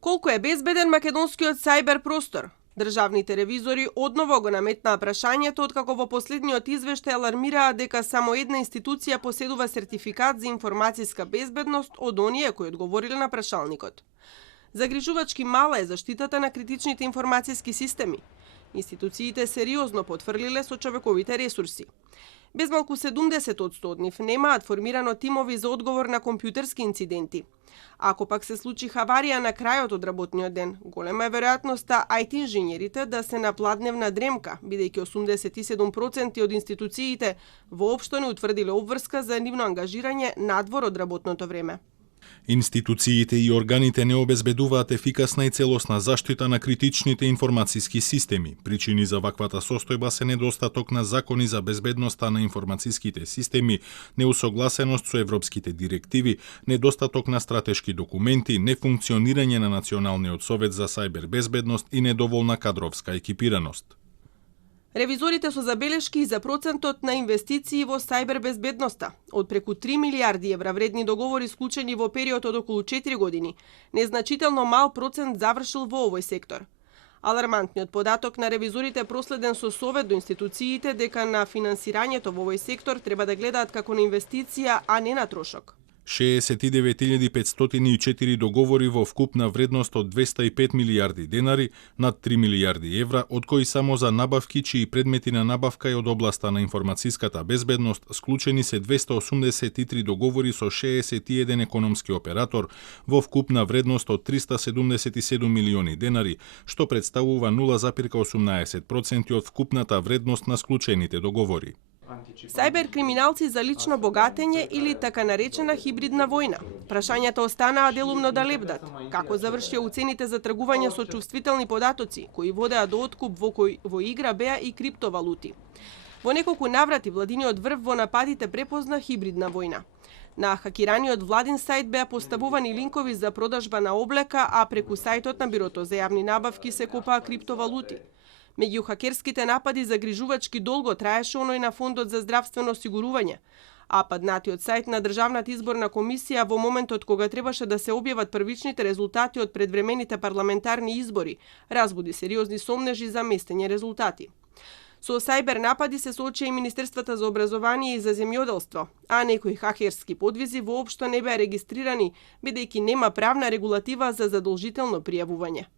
Колку е безбеден македонскиот сајбер простор? Државните ревизори одново го наметнаа прашањето откако во последниот извештај алармираа дека само една институција поседува сертификат за информацијска безбедност од оние кои одговориле на прашалникот. Загрижувачки мала е заштитата на критичните информацијски системи. Институциите сериозно потврлиле со човековите ресурси. Безмалку 70% од нив немаат формирано тимови за одговор на компјутерски инциденти. Ако пак се случи хаварија на крајот од работниот ден, голема е веројатноста IT инженерите да се на пладневна дремка, бидејќи 87% од институциите воопшто не утврдиле обврска за нивно ангажирање надвор од работното време. Институциите и органите не обезбедуваат ефикасна и целосна заштита на критичните информацијски системи. Причини за ваквата состојба се недостаток на закони за безбедноста на информацијските системи, неусогласеност со европските директиви, недостаток на стратешки документи, нефункционирање на Националниот совет за сајбер безбедност и недоволна кадровска екипираност. Ревизорите со забелешки и за процентот на инвестиции во сајбер безбедноста. Од преку 3 милиарди евра вредни договори склучени во период од околу 4 години, незначително мал процент завршил во овој сектор. Алармантниот податок на ревизорите проследен со совет до институциите дека на финансирањето во овој сектор треба да гледаат како на инвестиција, а не на трошок. 69.504 договори во вкупна вредност од 205 милиарди денари, над 3 милиарди евра, од кои само за набавки чии предмети на набавка е од областа на информацијската безбедност, склучени се 283 договори со 61 економски оператор во вкупна вредност од 377 милиони денари, што представува 0,18% од вкупната вредност на склучените договори. Сајбер криминалци за лично богатење или така наречена хибридна војна. Прашањата останаа делумно да лебдат. Како завршија уцените за тргување со чувствителни податоци, кои водеа до откуп во кој во игра беа и криптовалути. Во неколку наврати владиниот врв во нападите препозна хибридна војна. На хакираниот владин сајт беа поставувани линкови за продажба на облека, а преку сајтот на Бирото за јавни набавки се купаа криптовалути. Меѓу хакерските напади загрижувачки долго траеше оној на Фондот за здравствено осигурување, а паднатиот сајт на Државната изборна комисија во моментот кога требаше да се објават првичните резултати од предвремените парламентарни избори, разбуди сериозни сомнежи за местење резултати. Со сајбер напади се соочија и Министерствата за образование и за земјоделство, а некои хакерски подвизи воопшто не беа регистрирани, бидејќи нема правна регулатива за задолжително пријавување.